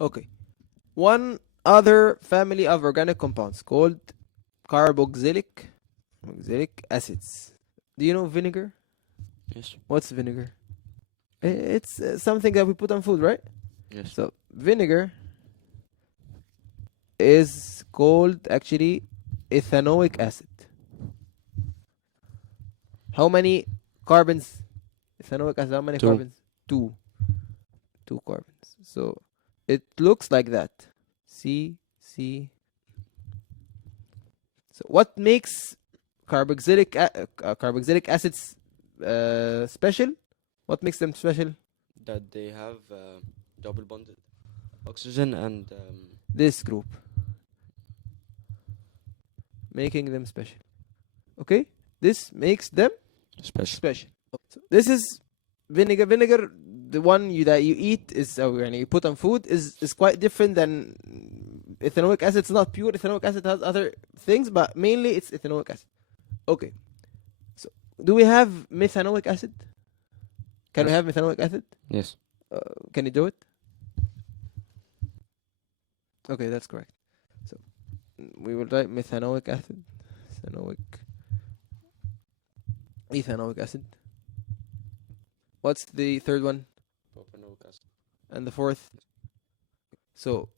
Okay. One other family of organic compounds called carboxylic acids. Do you know vinegar? Yes. What's vinegar? It's something that we put on food, right? Yes. So vinegar is called actually ethanoic acid. How many carbons? Ethanoic acid, how many Two. carbons? Two. Two carbons. So it looks like that. C, C. So what makes carboxylic acids special? What makes them special? That they have double bonded oxygen and This group. Making them special. Okay? This makes them special. special. So this is vinegar. Vinegar, the one that you eat is you put on food is quite different than ethanoic acid. It's not pure ethanoic acid. It has other things, but mainly it's ethanoic acid. Okay. So do we have methanoic acid? Can we Yes. have methanoic acid? Yes. Can you do it? Okay, that's correct. So we will write methanoic acid, ethanoic acid. What's the third one Propanoic acid. and the fourth? So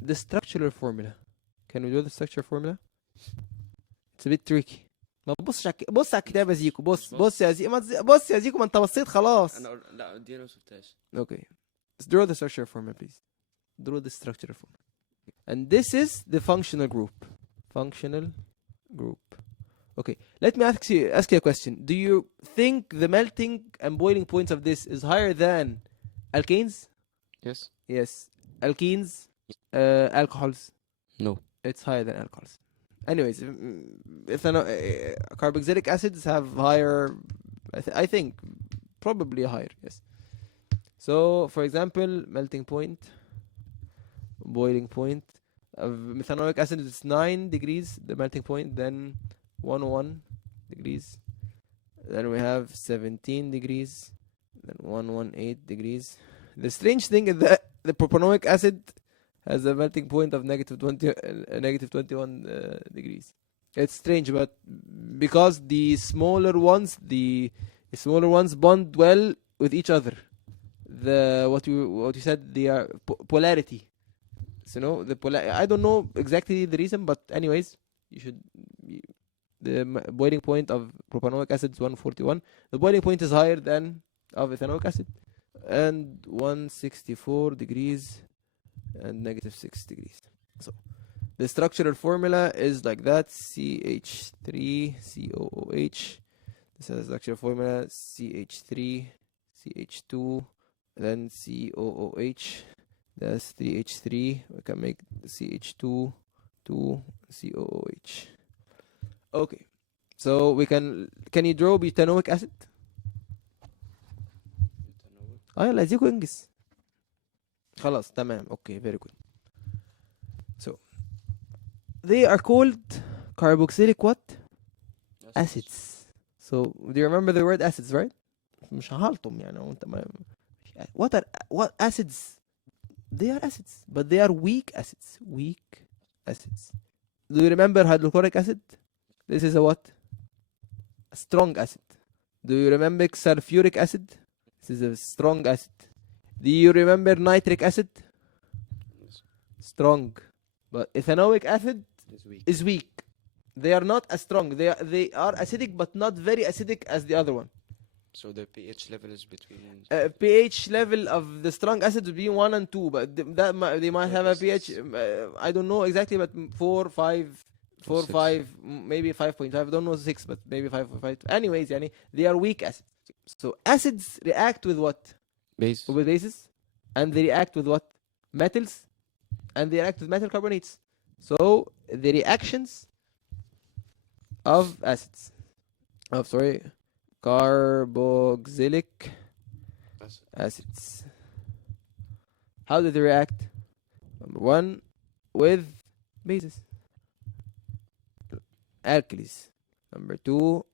the structural formula. Can we do the structure formula? It's a bit tricky. ما بص بص على الكتاب يا زيكو. بص يا زيكو. بص يا زيكو، ما انت بصيت خلاص. لا دي انا شفتهاش. Okay. Let's draw the structure formula, please. Draw the structure formula. And this is the functional group. Functional group. Okay. Let me ask you a question. Do you think the melting and boiling points of this is higher than alkanes? Yes. Yes. Alkenes, alcohols. No. It's higher than alcohols. Anyways, carboxylic acids have higher, I think, probably higher, yes. So, for example, melting point, boiling point of methanoic acid is 9 degrees, the melting point, then 101 degrees. Then we have 17 degrees, then 118 degrees. The strange thing is that the propanoic acid has a melting point of negative 21 degrees. It's strange, but because the smaller ones bond well with each other. What you said, they are polarity. So I don't know exactly the reason, but anyways, the boiling point of propanoic acid is 141. The boiling point is higher than of ethanoic acid, and 164 degrees and negative 6 degrees. So the structural formula is like that: CH3COOH. This is the structural formula: CH3, CH2, then COOH. That's 3H3. We can make CH2, 2 COOH. Okay. So we can you draw butanoic acid? يلا زيكو انجز. خلاص تمام. Okay, very good. So they are called carboxylic what? Acids. So do you remember the word acids, right? مش هحلطم يعني وانت ما what acids? They are acids, but they are weak acids. Weak acids. Do you remember hydrochloric acid? This is a what? A strong acid. Do you remember sulfuric acid? This is a strong acid. Do you remember nitric acid? Strong. But ethanoic acid is weak. They are not as strong. They are acidic, but not very acidic as the other one. So the pH level is between pH level of the strong acid would be 1 and 2, but they might have a pH. I don't know exactly, but 4, 5, 4, 5, maybe 5.5. I don't know 6, but maybe 5.5. Anyways, they are weak acids. So acids react with what? base. With bases, and they react with what? Metals, and they react with metal carbonates. So the reactions of acids. Carboxylic acids. How do they react? Number 1, with bases, alkalis. Number 2,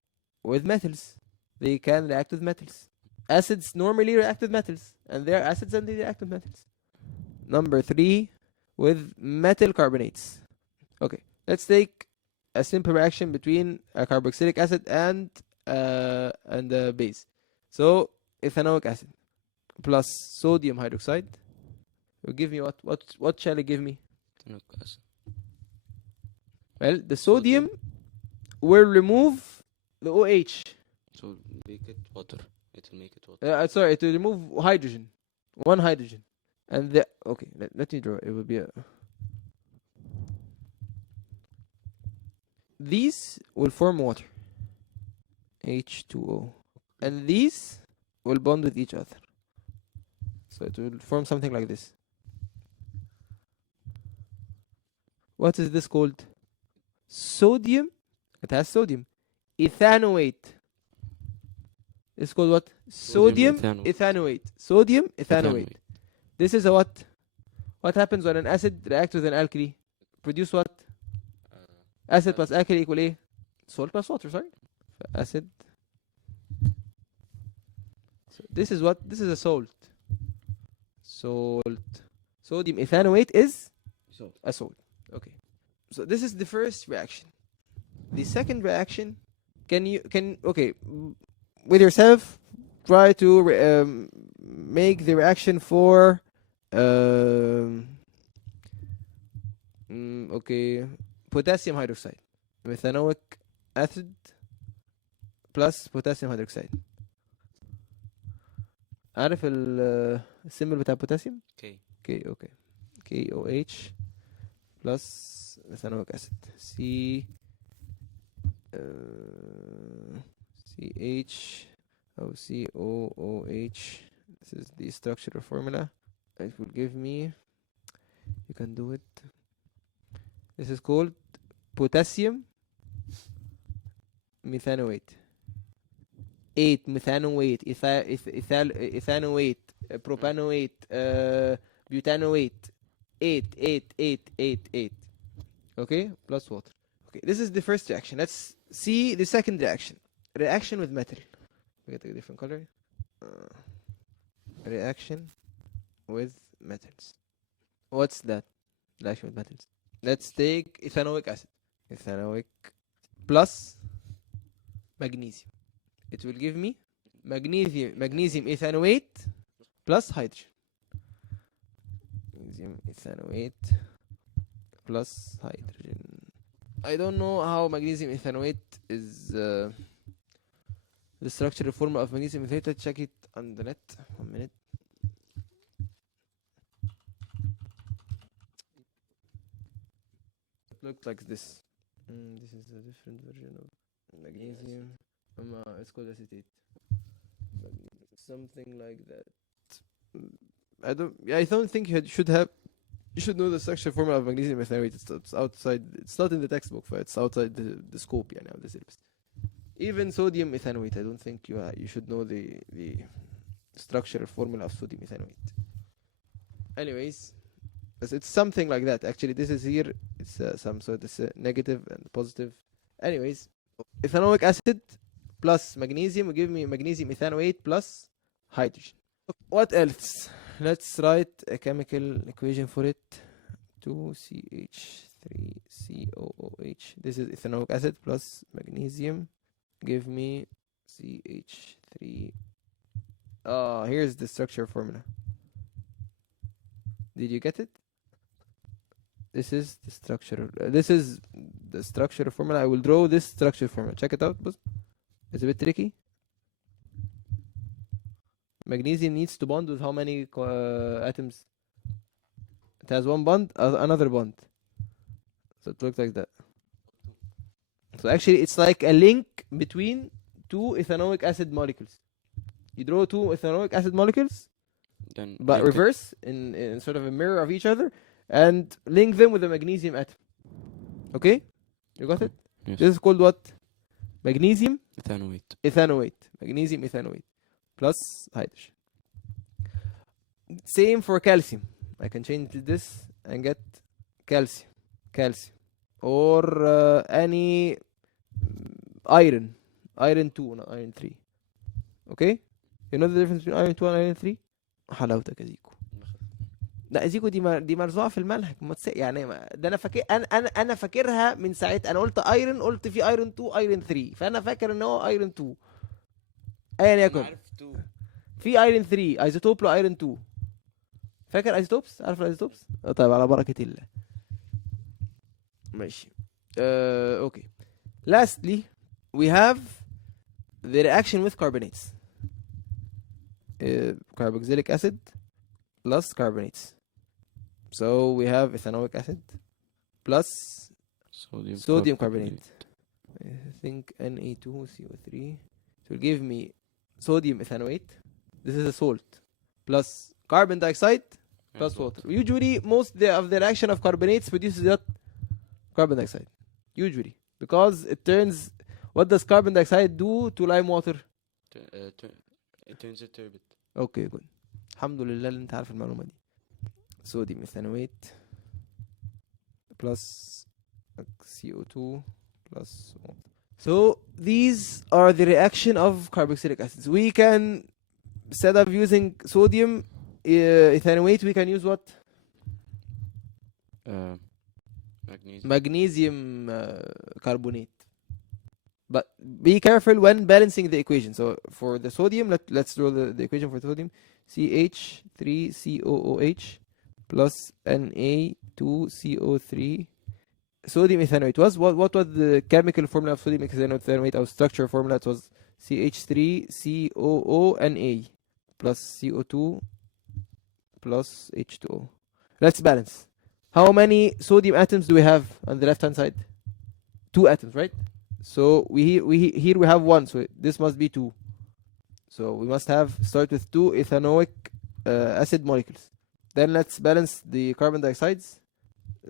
with metals. They can react with metals. Acids normally react with metals, and they are acids and they react with metals. Number 3 with metal carbonates. Okay, let's take a simple reaction between a carboxylic acid and a base. So ethanoic acid plus sodium hydroxide will give me what shall it give me? Ethanoic acid. Well, the sodium will remove the OH. So make it water. It will make it water. Sorry, it will remove hydrogen. One hydrogen. And the okay, let me draw. It will be a these will form water. H2O. And these will bond with each other. So it will form something like this. What is this called? Sodium. It has sodium. Ethanoate. It's called what? Sodium ethanoate. Sodium ethanoate. This is a what? What happens when an acid reacts with an alkali? Produce what? Acid plus alkali equal A? Salt plus water, sorry. Acid. So this is what? This is a salt. Salt. Sodium ethanoate is a salt. Okay. So this is the first reaction. The second reaction, okay, with yourself, try to make the reaction for okay, potassium hydroxide, methanoic acid plus potassium hydroxide. عارف السيمبل بتاع potassium؟ K. Okay. KOH plus methanoic acid. CH COOH. This is the structural formula. It will give me, you can do it. This is called potassium methanoate. 8 methanoate, ethanoate, propanoate, butanoate. 8. Okay, plus water. Okay, this is the first reaction. Let's see the second reaction. Reaction with metal. We get a different color. Reaction with metals. What's that? Reaction with metals. Let's take ethanoic acid. Ethanoic plus magnesium. It will give me magnesium ethanoate plus hydrogen. Magnesium ethanoate plus hydrogen. I don't know how magnesium ethanoate is the structural formula of magnesium ethanoate. Let's check it on the net. 1 minute. It looks like this. This is a different version of magnesium. It's called acetate. Something like that. I don't think you should know the structural formula of magnesium ethanoate. It's outside. It's not in the textbook. It's outside the scope. Yeah, now the syllabus. Even sodium ethanoate, I don't think you should know the structural formula of sodium ethanoate. Anyways, it's something like that. Actually, this is here. It's some sort of negative and positive. Anyways, ethanoic acid plus magnesium will give me magnesium ethanoate plus hydrogen. What else? Let's write a chemical equation for it. 2CH3COOH. This is ethanoic acid plus magnesium. Give me CH3. Here's the structure formula. Did you get it? This is the structure. This is the structure formula. I will draw this structure formula. Check it out, boss. It's a bit tricky. Magnesium needs to bond with how many atoms? It has one bond, another bond. So it looks like that. So actually, it's like a link between two ethanoic acid molecules. You draw two ethanoic acid molecules, Then but link it. reverse in sort of a mirror of each other, and link them with a magnesium atom. Okay, you got it? Yes. This is called what? Magnesium Ethanoate. Magnesium ethanoate plus hydrogen. Same for calcium. I can change this and get calcium, or any iron 2, not iron 3. Okay, you know the difference between iron 2 and iron 3. حلاوتك يا زيكو. لا زيكو دي مرزوعه في المنهج يعني ده انا فاكر انا فاكرها من ساعتها. انا قلت ايرون، قلت في ايرون 2 ايرون 3، فانا فاكر ان هو ايرون 2 ايا انا يكن. عارف 2. في ايرون 3 ايزوتوب له ايرون 2. فاكر ايزوتوبس؟ عارف الايزوتوبس؟ طيب على بركه الله. ماشي. اوكي. Lastly, we have the reaction with carbonates. Carboxylic acid plus carbonates. So we have ethanoic acid plus sodium carbonate. I think Na2CO3. It will give me sodium ethanoate. This is a salt plus carbon dioxide plus water. Usually, most of the reaction of carbonates produces that carbon dioxide. Usually, because it turns. What does carbon dioxide do to lime water? It turns it turbid. Okay, good. الحمد لله اللي انت عارف المعلومة دي. Sodium ethanoate plus CO2 plus water. So these are the reaction of carboxylic acids. We can, instead of using sodium ethanoate, we can use what? Magnesium. Magnesium carbonate. But be careful when balancing the equation. So for the sodium, let's draw the equation for sodium. CH3COOH plus Na2CO3 sodium ethanoate was what was the chemical formula of sodium ethanoate? Our structure formula, it was CH3COONA plus CO2 plus H2O. Let's balance. How many sodium atoms do we have on the left hand side? 2 atoms, right? So here we have 1, so this must be 2. So we must start with 2 ethanoic acid molecules. Then let's balance the carbon dioxides.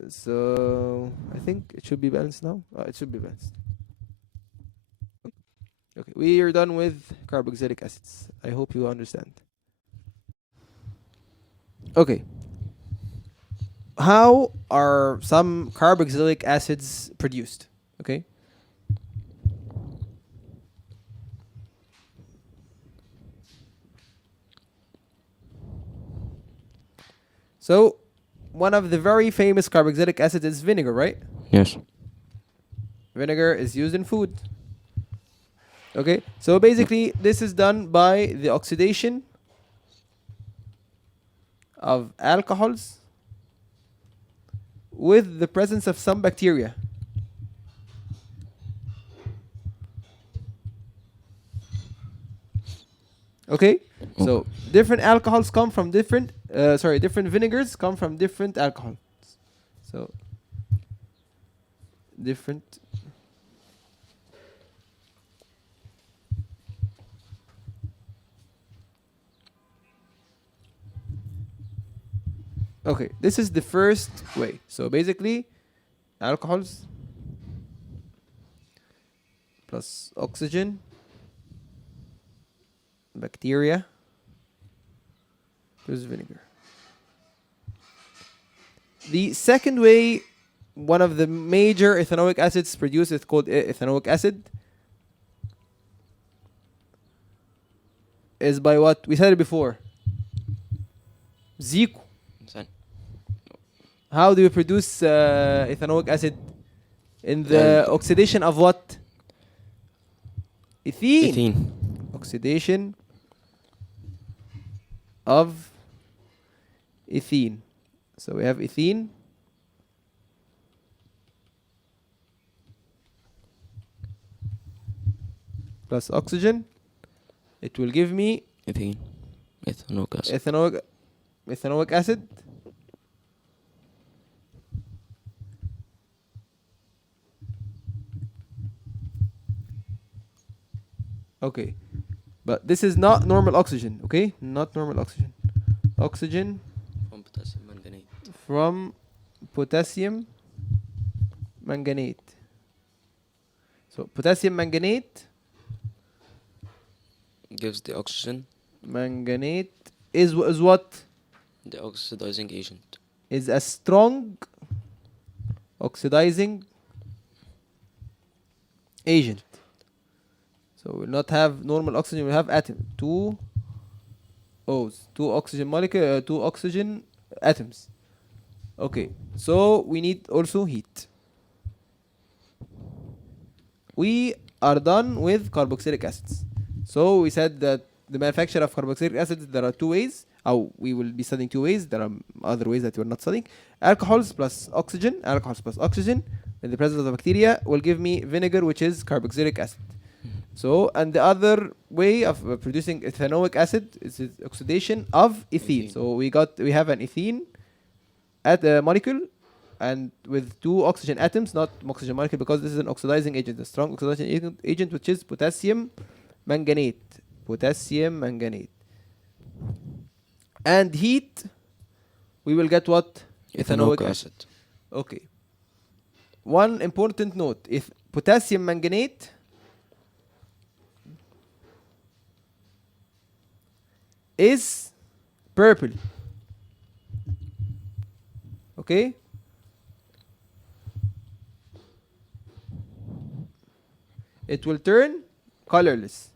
So I think it should be balanced now. It should be balanced. Okay, we are done with carboxylic acids. I hope you understand. Okay. How are some carboxylic acids produced? Okay. So, one of the very famous carboxylic acids is vinegar, right? Yes. Vinegar is used in food. Okay, so basically, this is done by the oxidation of alcohols with the presence of some bacteria. Okay, so different alcohols come from different different vinegars come from different alcohols. So different. Okay, this is the first way. So basically, alcohols plus oxygen, bacteria, plus vinegar. The second way, one of the major ethanoic acids produced, is called ethanoic acid. Is by what? We said it before. Zico. How do we produce ethanoic acid? In the oxidation of what? Ethene. Oxidation of ethene. So we have ethene plus oxygen. It will give me Ethene. Ethanoic acid. Ethanoic acid. Okay, but this is not normal oxygen. Okay, not normal oxygen. Oxygen From potassium manganate. From potassium manganate. So potassium manganate Gives the oxygen. Manganate is what? The oxidizing agent. Is a strong oxidizing agent. So we'll not have normal oxygen, we'll have atom. 2 O's. 2 oxygen molecule, 2 oxygen atoms. Okay, so we need also heat. We are done with carboxylic acids. So we said that the manufacture of carboxylic acids, there are two ways. Oh, we will be studying two ways. There are other ways that we're not studying. Alcohols plus oxygen. Alcohols plus oxygen in the presence of the bacteria will give me vinegar, which is carboxylic acid. So, and the other way of producing ethanoic acid is oxidation of ethene. Ethene. So we have an ethene at a molecule, and with two oxygen atoms, not oxygen molecule, because this is an oxidizing agent, a strong oxidizing agent, which is potassium manganate. Potassium manganate. And heat, we will get what? Ethanoic acid. Okay. One important note: if potassium manganate is purple, okay, it will turn colorless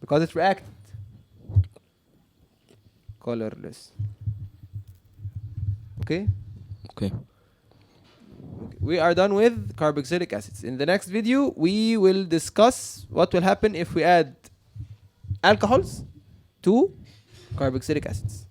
because it reacted. Colorless. Okay? Okay. We are done with carboxylic acids. In the next video, we will discuss what will happen if we add alcohols to carboxylic acids.